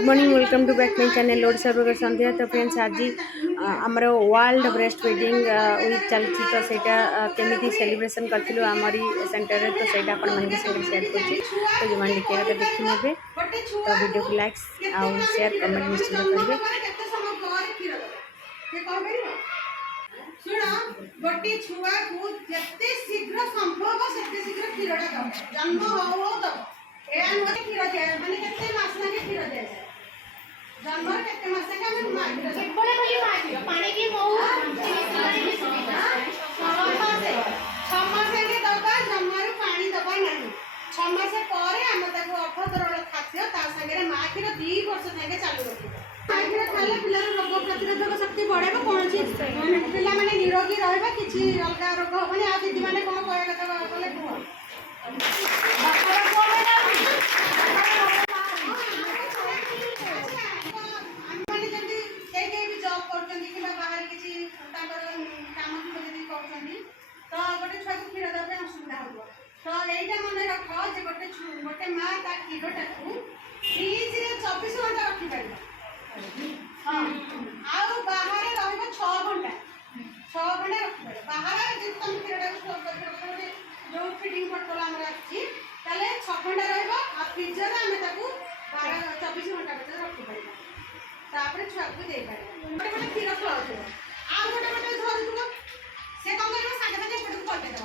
Good morning welcome to back my channel लोड सर्वर संध्या। तो फ्रेंड्स आज आमर वर्ल्ड ब्रेस्ट फीडिंग वीक चलती तो सहीटा केमी सेलिब्रेशन करूँ आमरी सेंटर तो सहीटा आपण सेयार कर तो जो मैंने देखिए तो देखी ने तो वीडियो को लाइक्स आउ शेयर कमेंट निश्चित करेंगे। गोटे छुआ को जत्ते शीघ्र संभव सेते शीघ्र क्षीरटा दब जन्म हो दब ए मते क्षीर दे माने केते मास लागे क्षीर दे जन्म केते मास लागे हम मां क्षीर दे बड़े बड़ी मां क्षीर पानी की मऊ मिसलानी सुविधा 6 मास के दबा जम्मारु पानी दबा नहीं 6 मास ପରେ हम ताको अफदरल खाद्य ता संगे मां क्षीर 2 वर्ष संगे चालू रखिबो मां क्षीर खाले पिला रोग प्रतिरोधक शक्ति बढ़ेबो कोनसी पिला माने निरोगी रहबा किछि अलगा रोग होबनी आ दीदी माने कोन कहय कथा बोले कुह तो यहीटा मन रख जे गोटे माँ ता क्षीरटा को फ्रिज रे 24 घंटा रखी पार हाँ आउ बाहर रहिबो 6 घंटा रखी पार बाहर जे तुम क्षीरटा को स्टोर कर जो फीडिंग बोतल हमर अछि ताले 6 घंटा रहइबो आ फ्रीजर रे हमें ताको 24 घंटा भीतर रखी पार तापर छुआ को दे पार गोटे गोटे क्षीर खलाउ आ गोटे गोटे धरु से कम करबो सागे सागे पटक पलटे दो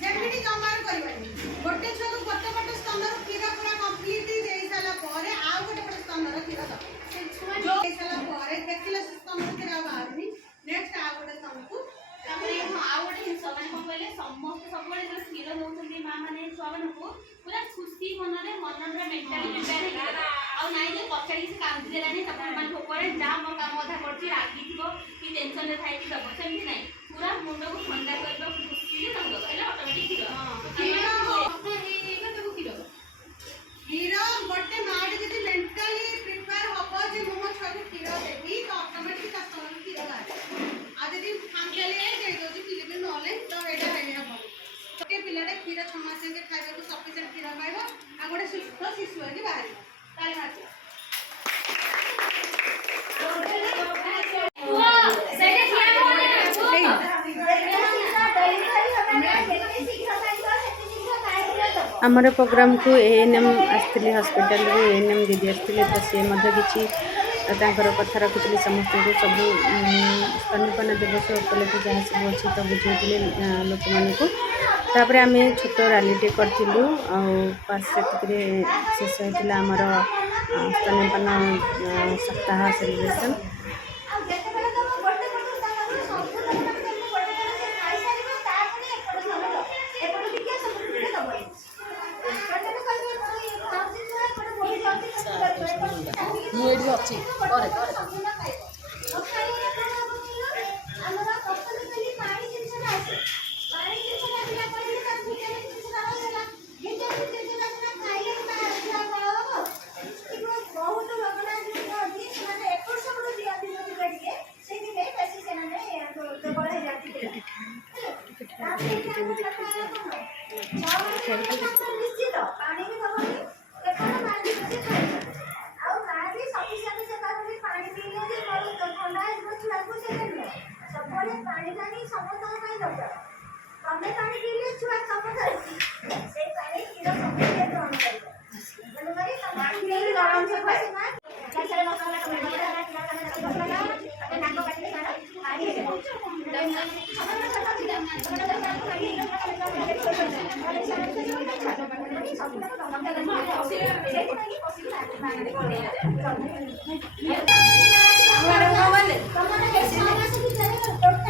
जेमिति जमार करबानी गोटे छुआ को गोटे गोटे स्तंभर क्षीर पूरा कंप्लीट देई साला परे आ गोटे गोटे स्तंभर क्षीर दो से छुआ जो देई साला परे देखिले स्तंभर क्षीर बाहरनी नेक्स्ट आ गोटे स्तंभ को तापर आ गोटे हिस्सा माने कोन कहले समस्त सबले जो क्षीर दउछन्ती मां माने छुआ मानको पूरा खुशी मनरे मनरा मेंटली प्रिपेयर हेला आ नाइ जे पछाडी से काम देलानी तब मन ठोकरे जा म काम अधा करछि रागी थिबो कि टेंशन रे थाइ कि सब सेमति नै पूरा मुंड को ठंडा करबो खुशी दंग कहला ऑटोमेटिक हीरो गोटे माड जति मेंटली प्रिपेयर होबो जे मोमो छुआ को क्षीर देबी तो ऑटोमेटिक कस्टमर को क्षीर बारे आ जति खांकेले दे दो जे पिले नले तो एटा हेले हबो छोटे पिलाटे क्षीर 6 मास के खाइबा को सफिशिएंट क्षीर पाइबो आ गोटे सुस्थ शिशु होई बाहर ताले मारछ आमर प्रोग्राम को एएनएम आसती हॉस्पिटल एएनएम दीदी आसते तो सी कि कथा रखुली समस्त को सब स्तनपान दिवस उपलब्ध जहाँ सब अच्छी तो बुझे लोक मानक आम छोट रैलीटे करूँ आस शेष होता आमर स्तनपान सप्ताह सेलिब्रेशन।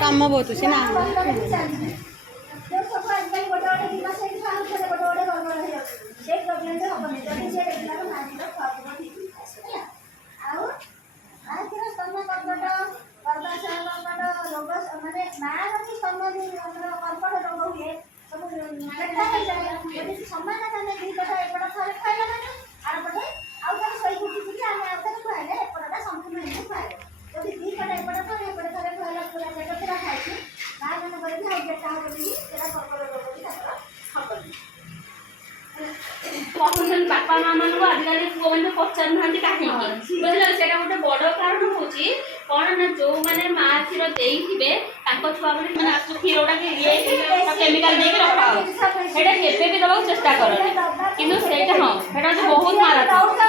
काम बहुत सीना ବୁଝିଲ ସେଇଟା ଗୋଟେ ବଡ଼ କାରଣ ହେଉଛି କ'ଣ ନା ଯେଉଁମାନେ ମା କ୍ଷୀର ଦେଇଥିବେ ତାଙ୍କ ଛୁଆମାନେ ମାନେ ଆସୁ କ୍ଷୀରଟାକି ଇଏ କେମିକାଲ ଦେଇକି ରଖାହେବ ସେଇଟା କେବେ ବି ଦେବାକୁ ଚେଷ୍ଟା କରନି କିନ୍ତୁ ସେଇଟା ହଁ ସେଇଟା ହେଉଛି ବହୁତ ମାରାତ୍ମକ।